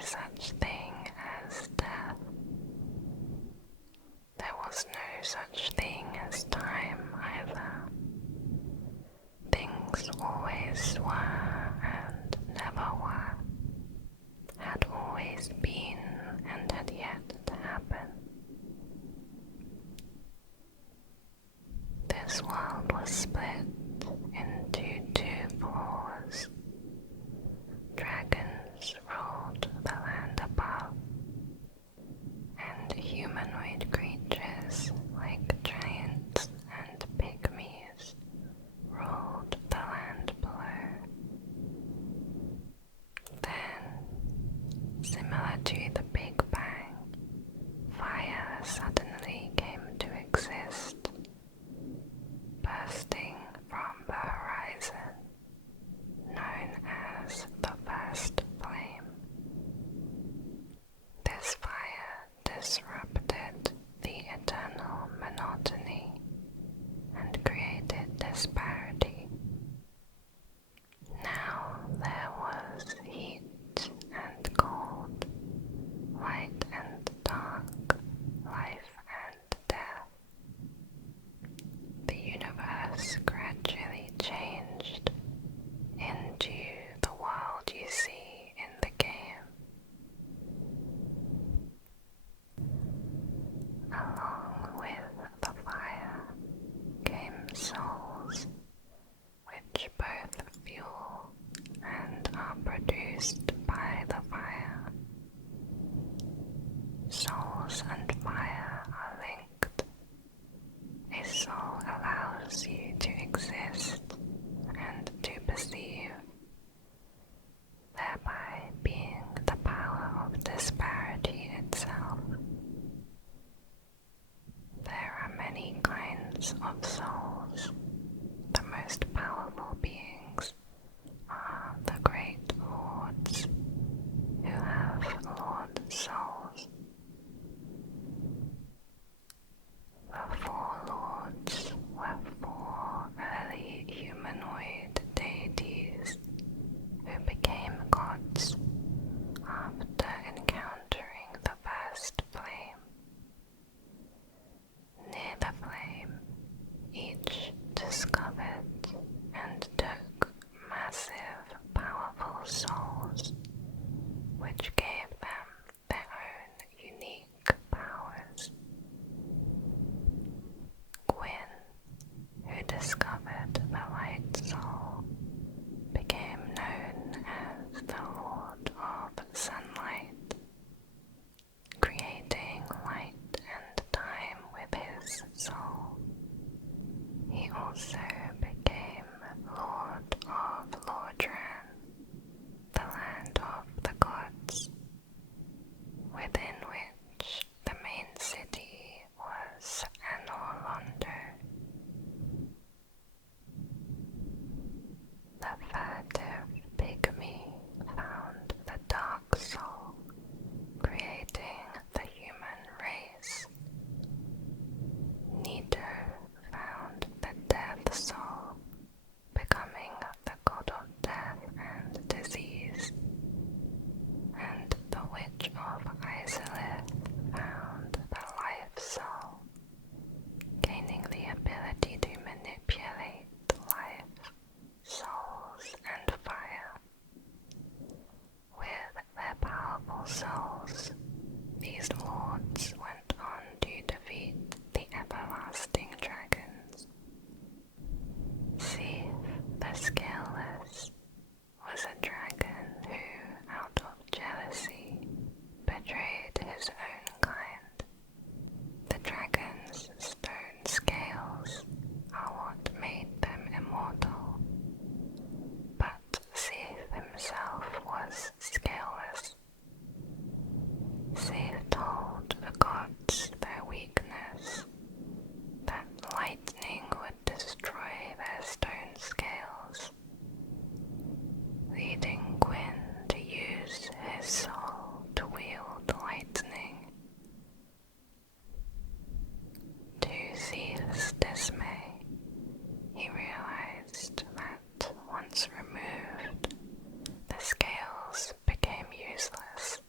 such thing as death. There was no such thing as time either. Things always were and never were, had always been and had yet to happen. This world was split into two floors. Dragons ruled the land above, and humanoid creatures like giants and pygmies ruled the land below. Then, similar to the Big Bang, fire suddenly came to exist, bursting from the horizon, known as the first flame. This fire disrupted the eternal monotony and created disparity. Now there was heat and cold, light and dark, life and death. The universe gradually changed into the world you see in the game. Along with the fire came souls, which both fuel and are produced by the fire. Souls and fire are linked. A soul allows you to exist and to perceive, thereby being the power of disparity itself. There are many kinds of souls. The most powerful beings are the great lords, who have lord souls. The four lords were four early humanoid deities who became gods after encountering the first flame. Near the flame, each discovered and took massive, powerful souls, which gave them their own unique powers. Gwyn, who discovered the light soul, became known as the Lord of Sunlight, creating light and time with his soul. He also became Lord of Lordran, the land of the gods, within which the main city was Anor Londo. The furtive pygmy found the dark soul, creating the human race. Nito found the death soul, becoming the god of death and disease. And the witch of Izalith found the life soul, gaining the ability to manipulate life, souls, and fire. With their powerful souls, these lords went on to defeat the everlasting dragons. Seath the Scaleless was a dragon who, out of jealousy, betrayed his own kind. The dragon's stone scales are what made them immortal, but Seath himself was scaleless. Seath told the gods their weakness, that lightning would destroy their stone scales, leading Gwyn to use his soul to wield lightning. To Seath's dismay, he realized that once removed, the scales became useless.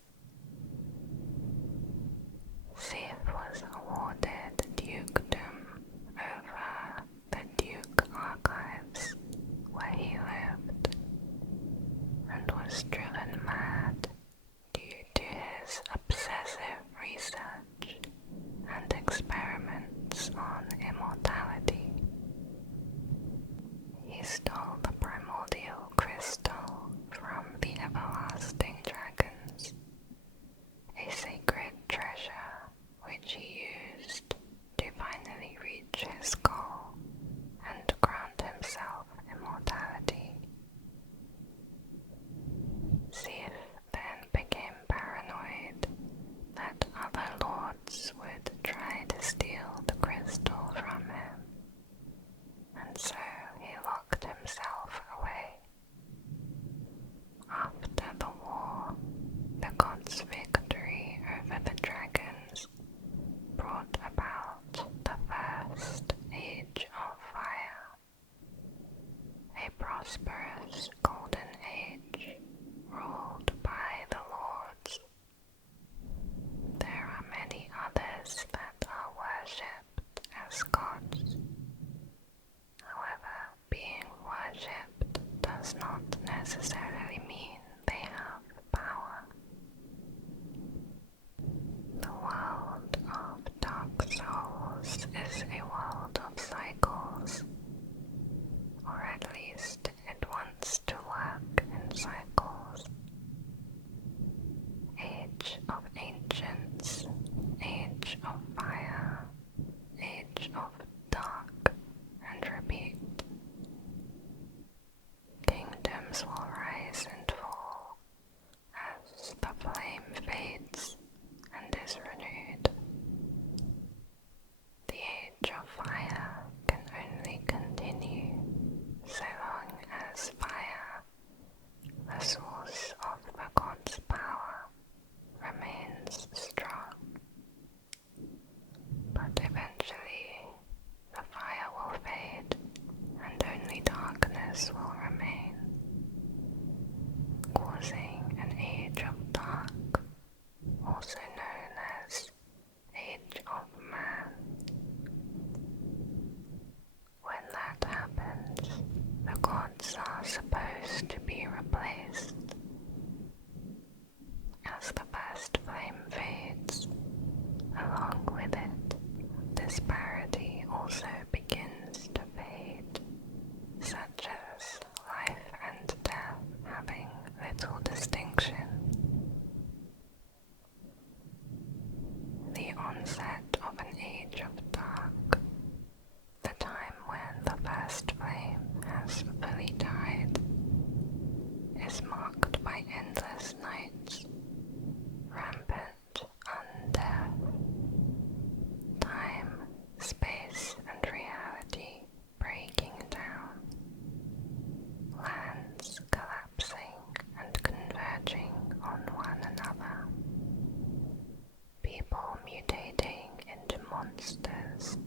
people mutating into monsters,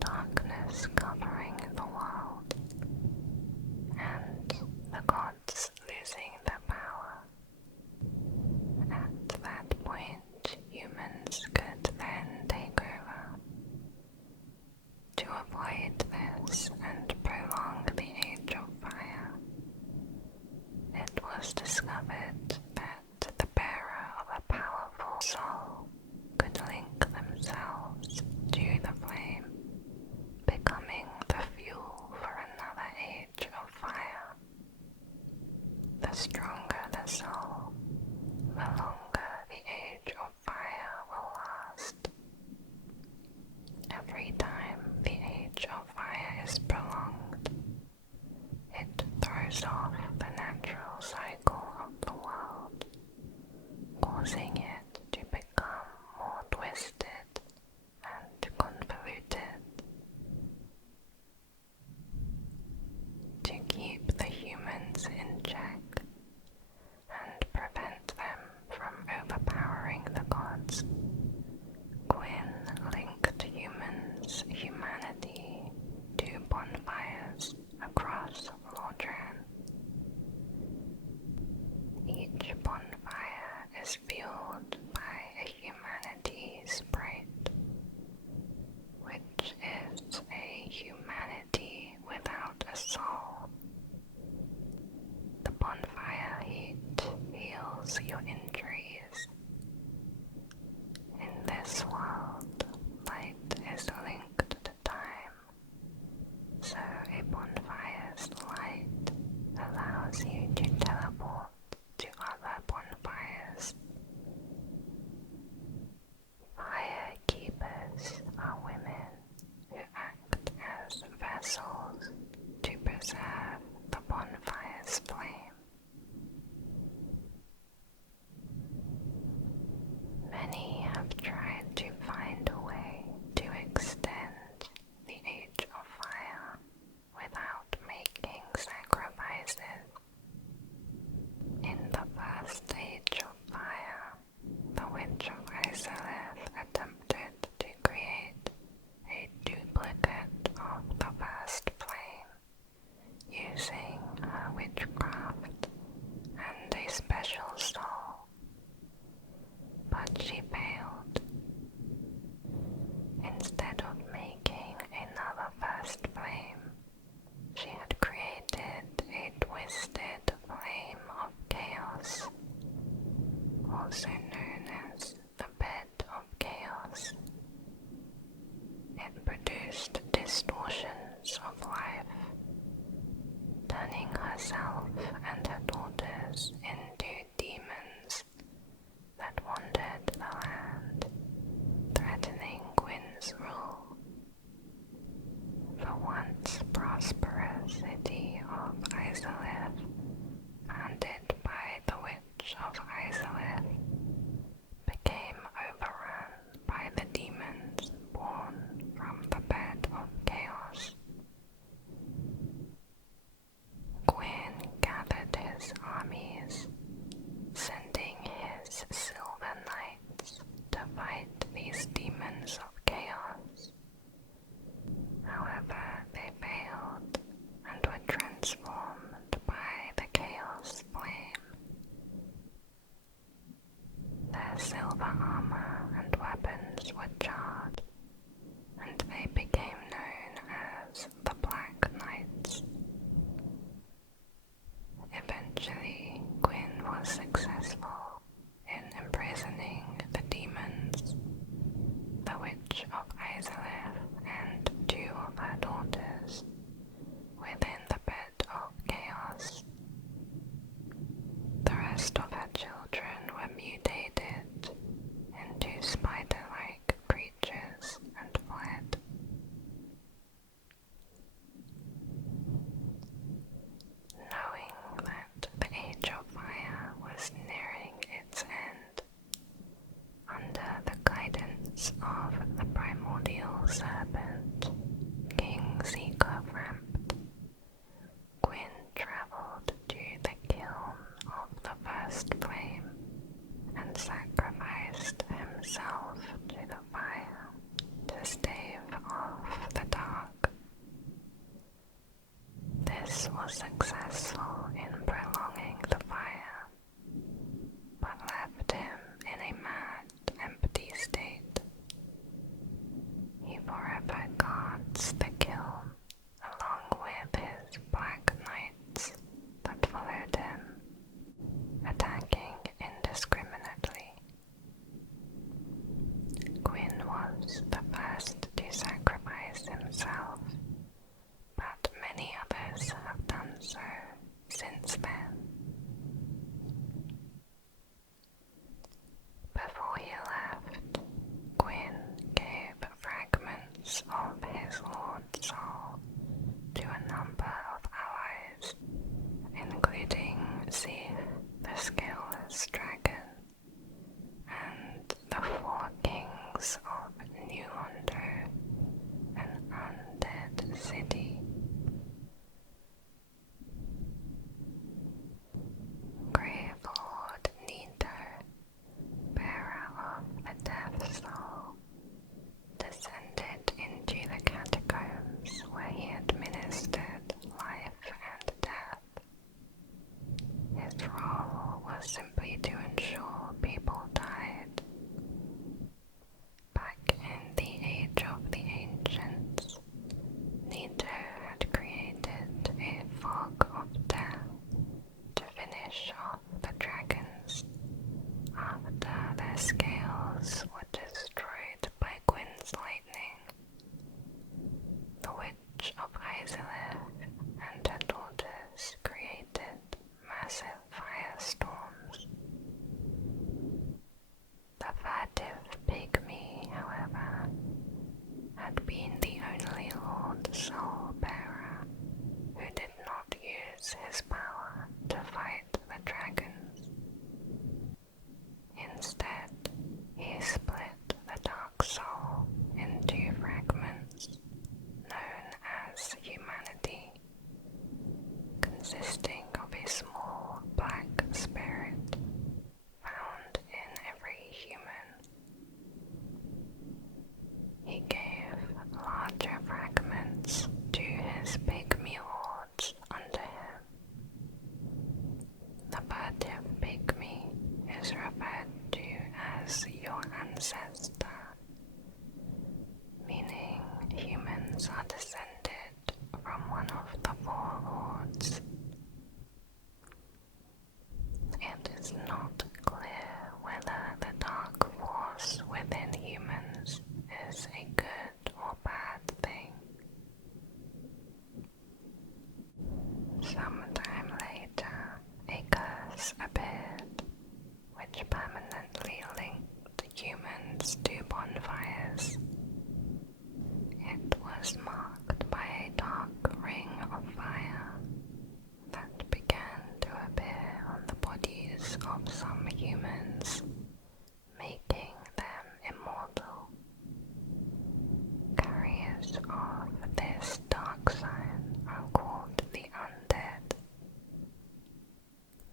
darkness covering the world, and the gods losing their power. At that point, humans could then take over. To avoid this and prolong the Age of Fire, it was discovered that the bearer of a powerful soul could link themselves to the flame, becoming the fuel for another Age of Fire. The stronger the soul, the longer the Age of Fire will last. Every time the Age of Fire is prolonged, it throws off the natural cycle of the world, causing it to become more twisted and convoluted. To keep the humans in check and prevent them from overpowering the gods, Gwyn linked humans' humanity to bonfires across Lordran. Each bonfire is fueled by a humanity sprite, which is a humanity without a soul. The bonfire heat heals your injuries. In this world, light is linked to time, so a bonfire's light allows you to teleport to other bonfires. Fire keepers are women who act as vessels to preserve the bonfire's flame. Many have tried to find a way to extend the Age of Fire without making sacrifices. In the first Age of Fire, the Witch of Izalith attempted to create a duplicate of the first flame using her witchcraft and a special soul, but she failed. Instead of making another first flame, she had created a twisted flame of chaos, also known as the Bed of Chaos. It produced distortions of life, turning herself and her daughters into demons that wandered the land. himself to the fire to stave off the dark. This was successful in prolonging the fire, but left him in a mad, empty state. He forever guards the kiln, along with his black knights that followed him, attacking indiscriminately. Gwyn was the first to sacrifice himself, but many others have done so since then. Before he left, Gwyn gave fragments of his lord's soul to a number of allies, including Zeeth, the Scaleless Dragon, and the four kings of New Londo, an undead city. Grave Lord Nito, bearer of the Death Soul, descended into the catacombs where he administered life and death. His role was simply to ensure people died. Back in the Age of the Ancients, Nito had created a fog of death to finish off the dragons after their scales were destroyed by Gwyn's lightning. The Witch of Izalith and her daughters created massive firestorms. The furtive pygmy, however, had been the only Lord Soul Bearer who did not use his power to fight the dragons. Instead, he split the Dark Soul into fragments known as humanity, consisting of a small black spirit found in every human. He gave larger fragments to his pygmy lords under him. The furtive pygmy is referred to as your ancestor, meaning humans are descended from one of the four lords. It is not clear whether the dark force within humans is a good or bad thing. Sometime later, a curse appeared, which permanently linked humans to bonfires. It was marked by a dark ring of fire that began to appear on the bodies of some humans, making them immortal. Carriers of this dark sign are called the undead.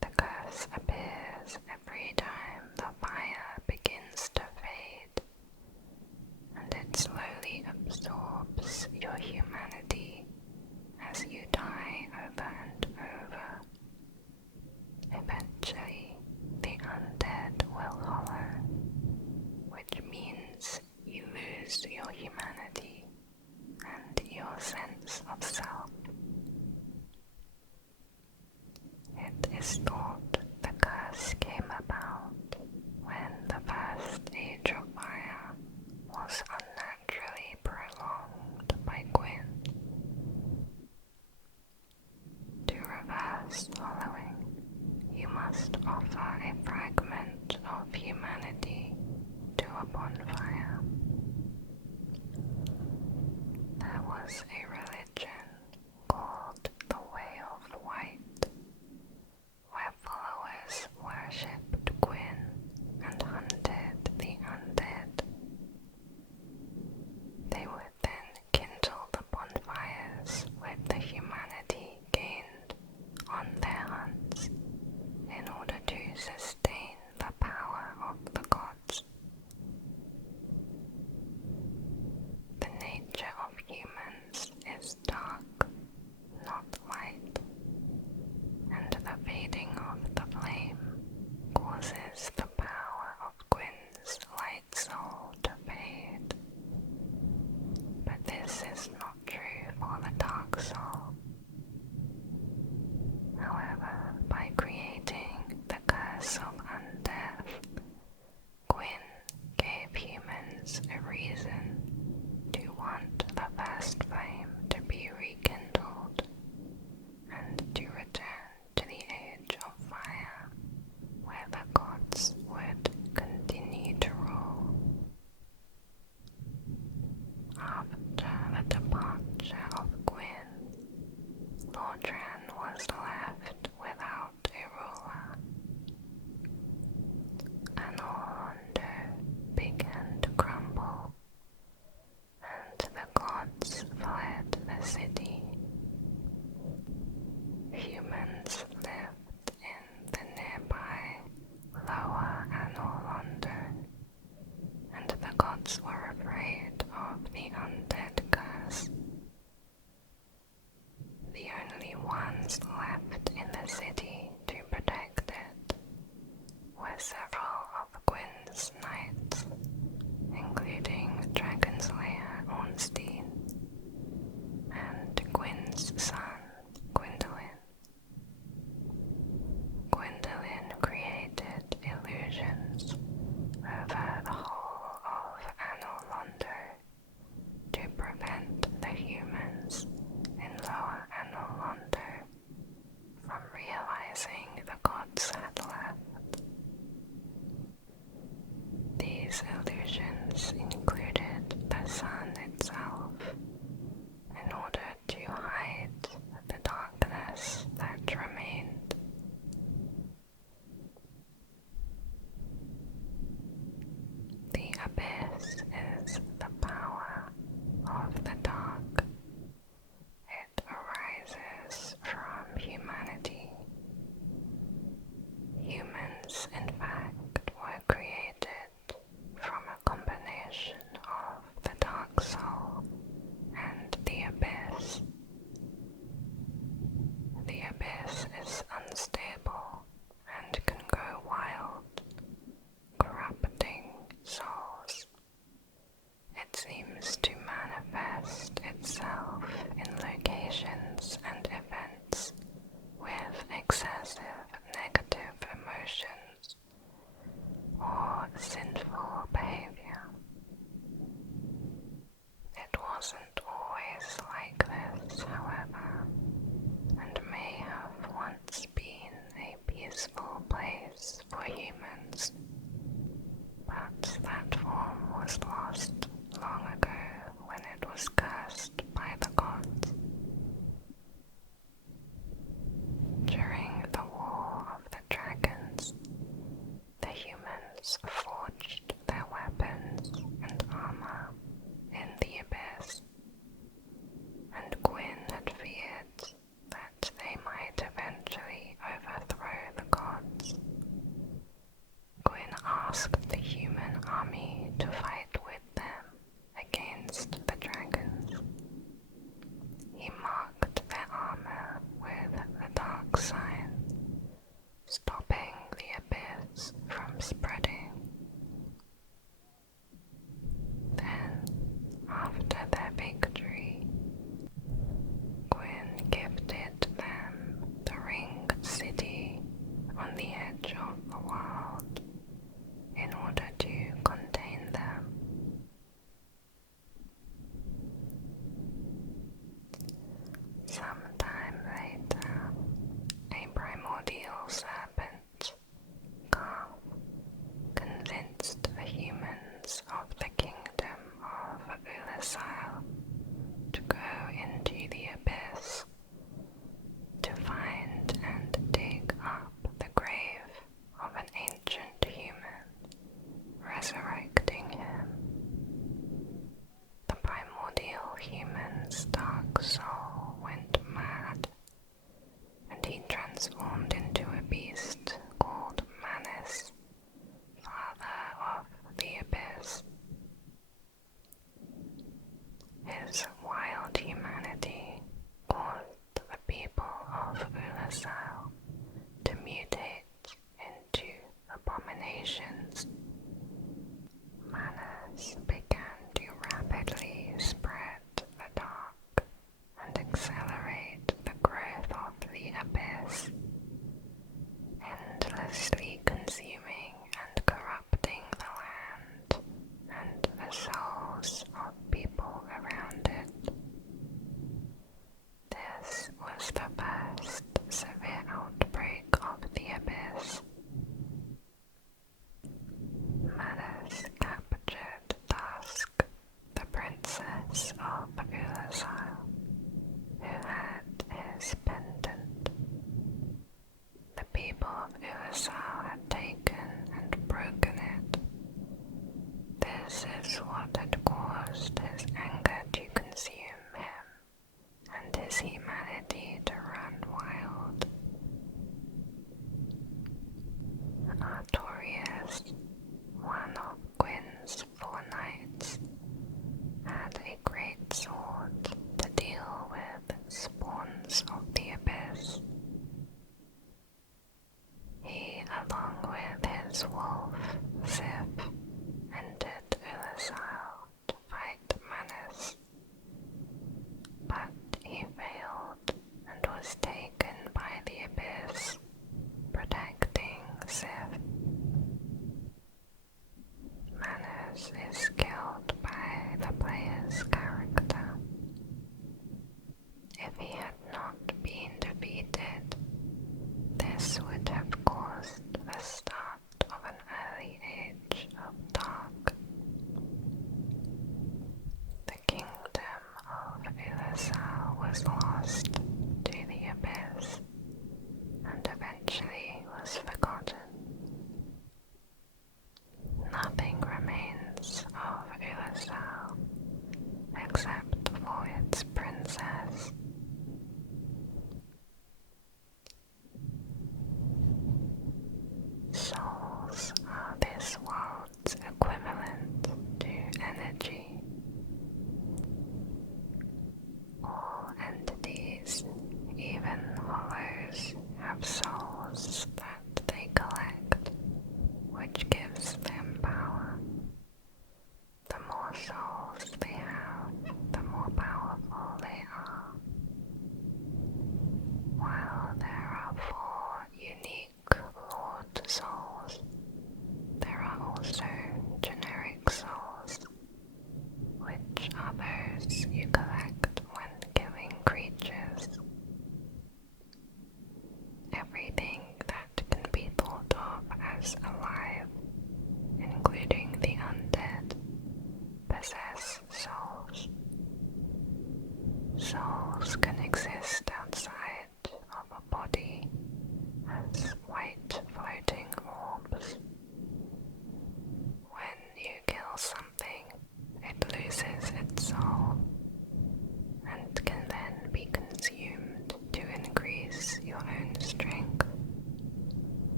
The curse appears every time the fire begins to fade, and it slowly absorbs your humanity as you die over and over. Eventually, the undead will hollow, which means you lose your humanity and your sense of self. It is thought the curse came about when the first Age of Fire was unnaturally prolonged by Gwyn. To reverse hollowing, you must offer a fragment of humanity to a bonfire. There was a religion called the Way of the White, where followers worshipped Gwyn and hunted the undead. They would then kindle the bonfires with the humanity gained on their hunts in order to sustain the power of the gods. These illusions included the sun itself in order to hide the darkness that remained. The abyss is the power of the dark. It arises from humanity. Humans, in fact, were created from a combination of the dark soul and the abyss. The abyss is unstable and can go wild, corrupting souls. It seems to manifest itself in locations and events with excessive negative emotions or sinful behavior. It wasn't always like this, however, and may have once been a peaceful place for humans, but that form was lost long ago when it was cursed by the gods. During the War of the Dragons, the humans forged their weapons and armor in the abyss, and Gwyn had feared that they might eventually overthrow the gods. Gwyn asked the human army to fight with them against the dragons. He marked their armor with the dark sign, stopping the abyss from spreading. Then, after their victory, Gwyn gifted them the Ringed City on the edge of the world in order to contain them. Sometime later, a primordial serpent, Garth, convinced the humans of the kingdom of Ulasile to go into the abyss to find and dig up the grave of an ancient human, resurrecting him. The primordial human's dark soul went mad, and he transformed into a beast called Manus, father of the abyss. His wild humanity caused the people of Ulasile to mutate into abominations. Manus began to rapidly spread the dark and accelerate the growth of the abyss, endlessly consuming and corrupting the land and the souls of people around it. This was the first severe outbreak of the abyss. Manus captured Dusk, the princess of Ulasile, who had his pendant. The people of Ulasile had taken and broken it. This is what had caused his anger to consume him, and his humanity to run wild. Artorius, one of Gwyn's 4 knights, had a great sword to deal with spawns of the abyss. He, along with his wolf, Sif, entered Ulasile to fight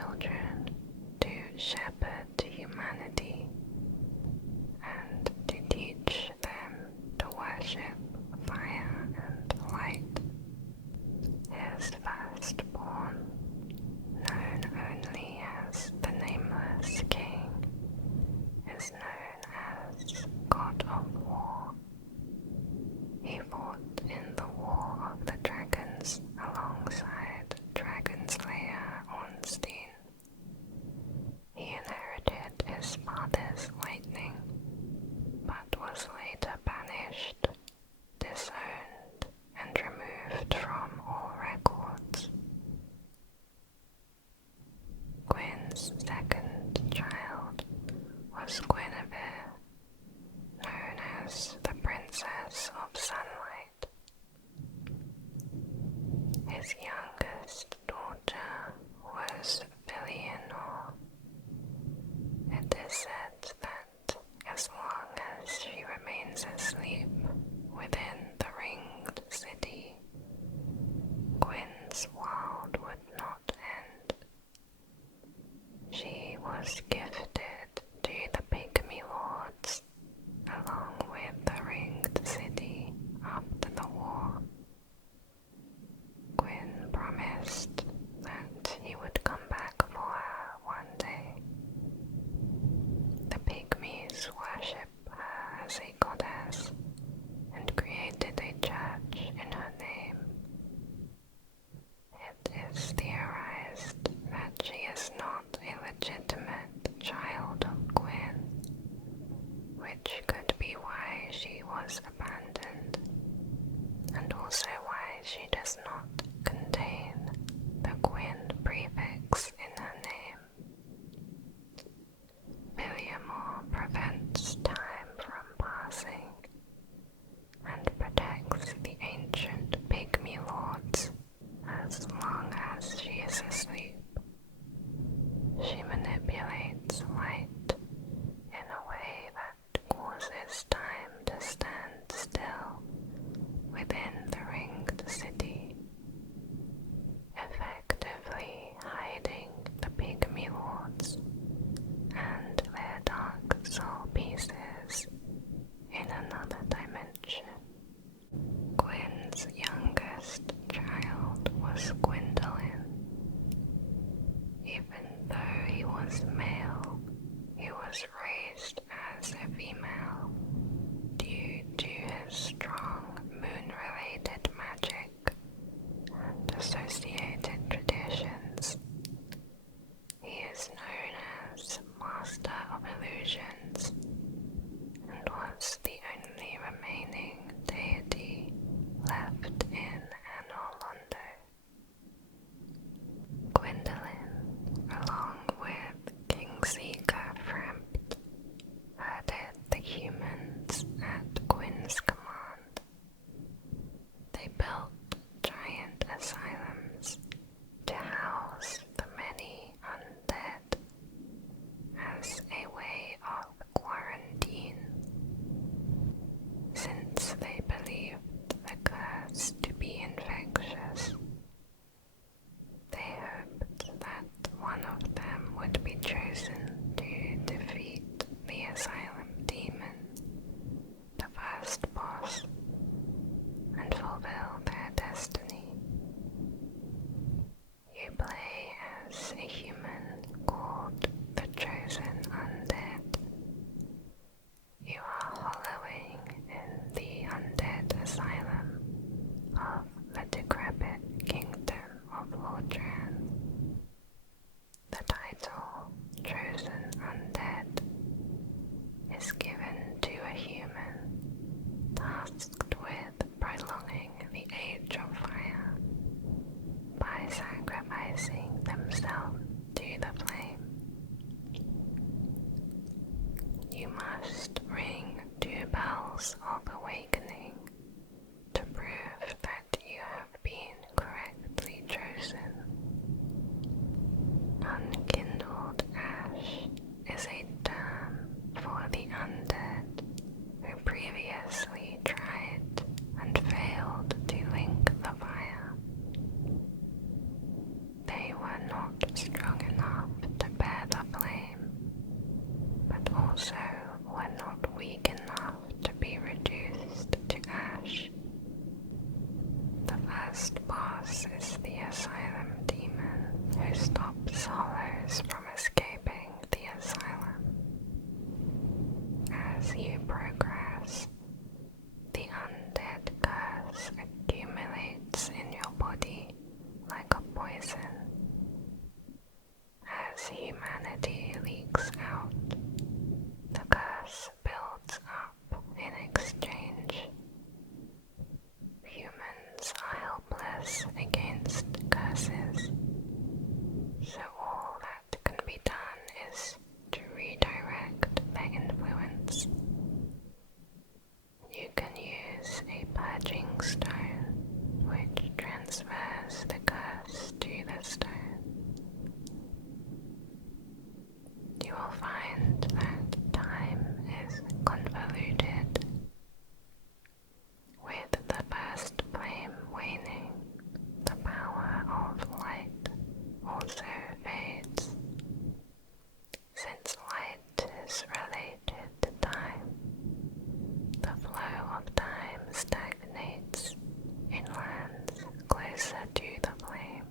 children to shepherd humanity and to teach them to worship fire and light. His firstborn, known only as the Nameless King, is known as God of War. He fought in the War of the Dragons alongside Dragon Slayer Ornstein. He inherited his father's lightning, but was later banished, disowned, and removed from all records. Gwyn's second child was Guinevere, known as the Princess of Sunlight. His youngest daughter was Filianor. It is said that as long as she remains asleep within the ringed city, Gwyn's world would not end. She was gifted to the Pygmy Lords along with the ringed city after the war. Gwyn promised that he would come back for her one day. The Pygmies worship her as a goddess and created a church in her name. It is theorized that she is not a legitimate child of Gwyn, which could be why she was abandoned, and also why she does not contain the Gwyn prefix in her name. Filiamor prevents time from passing and protects the ancient Pygmy Lords as long as she is asleep. She manipulates light in a way that causes time to stand still within the ringed city, effectively hiding the Pygmy Lords and their dark soul pieces in another dimension. Gwyn's youngest child was Gwyndolin. Even though he was male, he was raised as a female due to his strong moon-related magic and associated traditions. He is known as Master of Illusions and was the only remaining deity left in Anor Londo. Gwyndolin, along with Kingseeker Frampt, herded the humans at Gwyn's command. They built giant asylums to house the many undead as a way of quarantine, since they believed the curse to be infectious. They hoped that one of them would be chosen to defeat the asylum demon, the first boss, and fulfill their destiny. You play as a human called the Chosen Undead. You are hollowing in the undead asylum of the decrepit kingdom of Lordran. The title, Chosen Undead, is given to a human tasked with prolonging the Age of Fire by sacrificing themselves to the flame. You must ring 2 bells of awakening to prove that you have been correctly chosen. Unkindled ash is a term for the undead who previously tried and failed to link the fire. They were not strong enough humanity leaks out, the curse builds up in exchange. Humans are helpless against curses, so all that can be done is to redirect their influence. You can use a purging stone, which transfers the curse to the stone. You will find that time is convoluted. With the first flame waning, the power of light also fades. Since light is related to time, the flow of time stagnates in lands closer to the flame.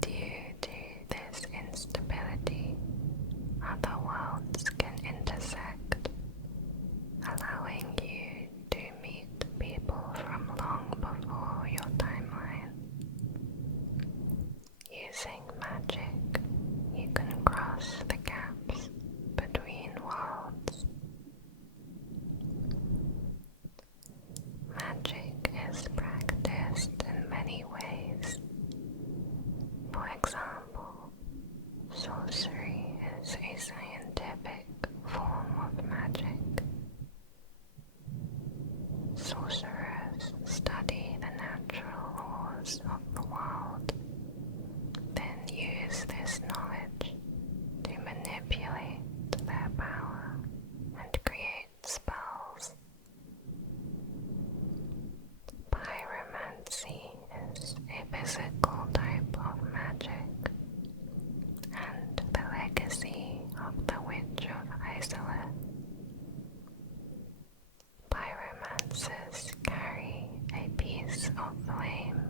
Due to this instability, other worlds can intersect, allowing you to meet people from long before your timeline. Using magic, you can cross the gaps between worlds. Magic is practiced in many ways. For example, sorcery is a scientific form of magic. Sorcerers study the natural laws of the world, then use this knowledge to manipulate their power and create spells. Pyromancy is a physical type of magic, and the legacy of the Witch of Isolith. Pyromancers carry a piece of flame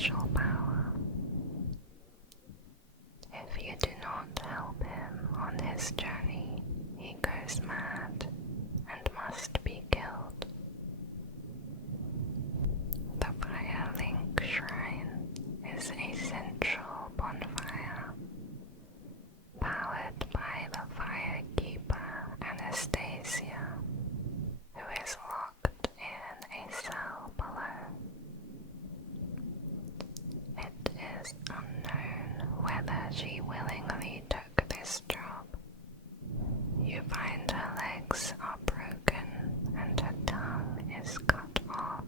special power. If you do not help him on his journey, he goes mad and must be killed. The Firelink Shrine is a central bonfire, powered by the Firekeeper Anastasia, who is locked in a cell below. It is unknown whether she willingly took this job. You find her legs are broken and her tongue is cut off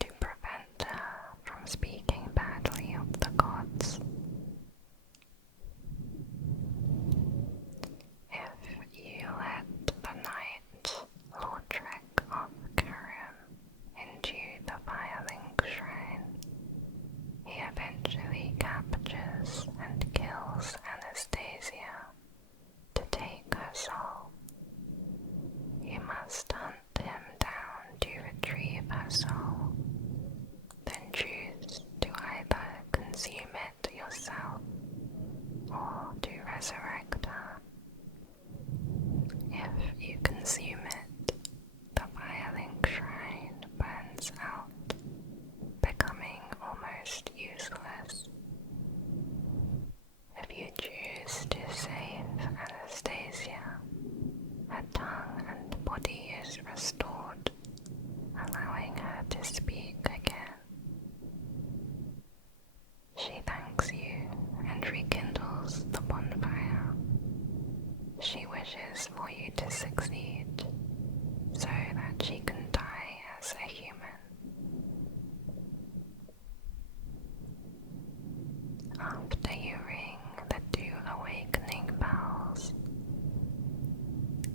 to prevent her from speaking badly of the gods. If you let the knight Lordric of Carim into the Firelink Shrine, he eventually captures and kills Anastasia to take her soul. You must hunt him down to retrieve her soul, then choose to either consume it yourself or to resurrect her. If you consume it, the Firelink Shrine burns out, becoming almost useless. If you choose to save Anastasia, her tongue and body is restored, allowing her to speak again. She thanks you and rekindles the bonfire. She wishes for you to succeed, so that she can die as a human. After you ring the 2 awakening bells,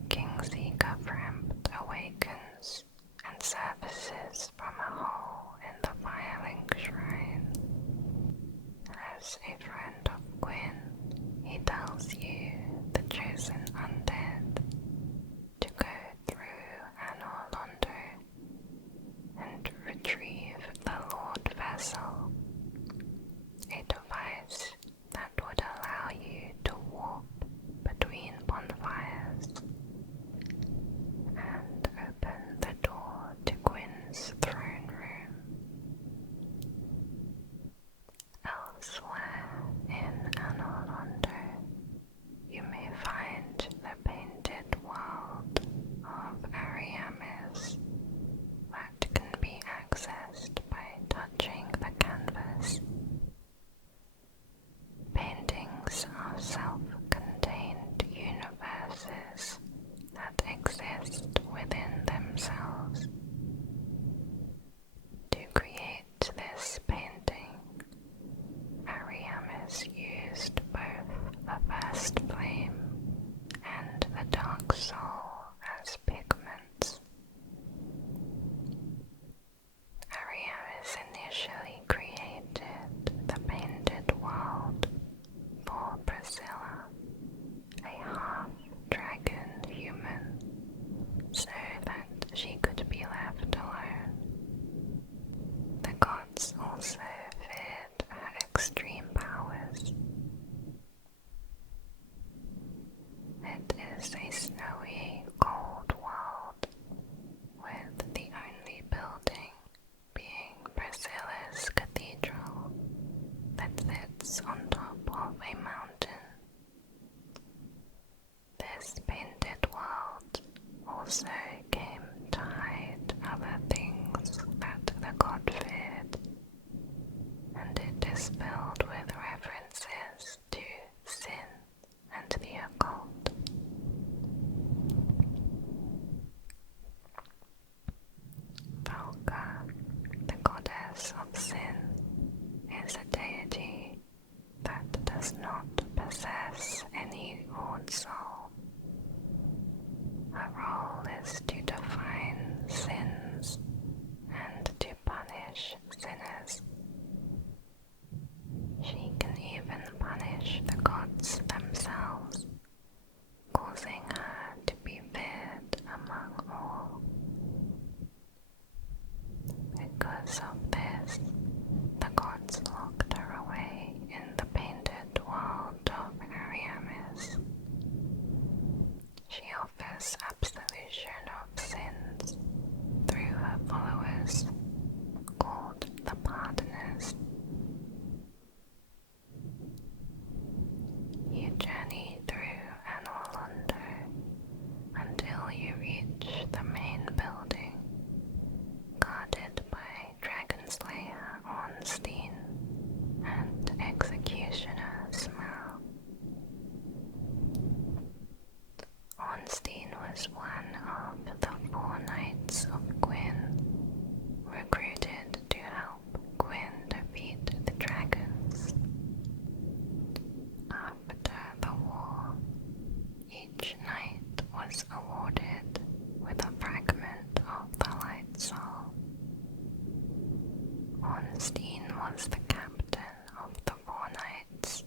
Kingsley Gavrampt awakens and surfaces from a hole in the Firelink Shrine. As a friend of Gwyn, he tells you, the chosen undead, to go through Anor Londo and retrieve the Lord Vessel, a device that would allow you to warp between bonfires and open the door to Gwyn's throne room. Elsewhere in Anor Londo, you may find the painted world of Ariamis that can be accessed by touching the canvas. Paintings are self-contained universes that exist within themselves. To create this painting, Ariamis used both the first flame and the dark soul as pigments. Ariamis initially created the painted world for Priscilla, a half-dragon human, so that she could be left alone. The gods also feared her extreme powers. It is a snowy, cold world, with the only building being Priscilla's cathedral that sits on top of a mountain. This painted world also came to hide other things that the god feared, was the captain of the Four Knights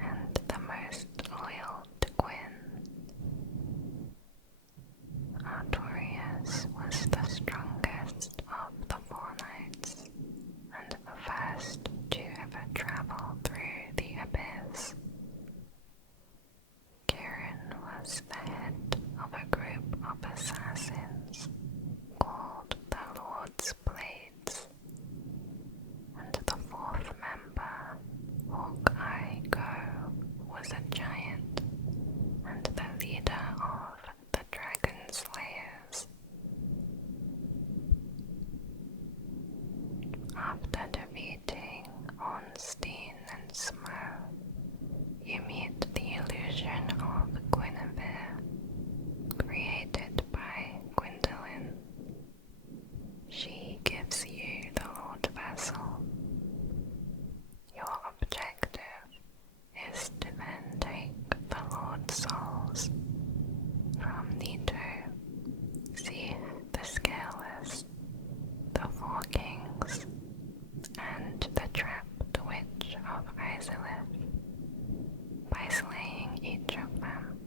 and the most loyal to Gwyn. Artorius was the strongest of the Four Knights and the first to ever travel through the abyss. Kieran was the head of a group of assassins called the Lord's Blades, and the fourth member, Hawkeye Go, was a giant and the leader of the Dragon Slayers. After defeating Ornstein and Smough, you meet the illusion of Guinevere, created by Gwyndolin. She gives you the Lord Vessel. Your objective is to then take the Lord's souls from Nito, Seath the Scaleless, the Four Kings, and the trapped Witch of Izalith. By slaying each of them,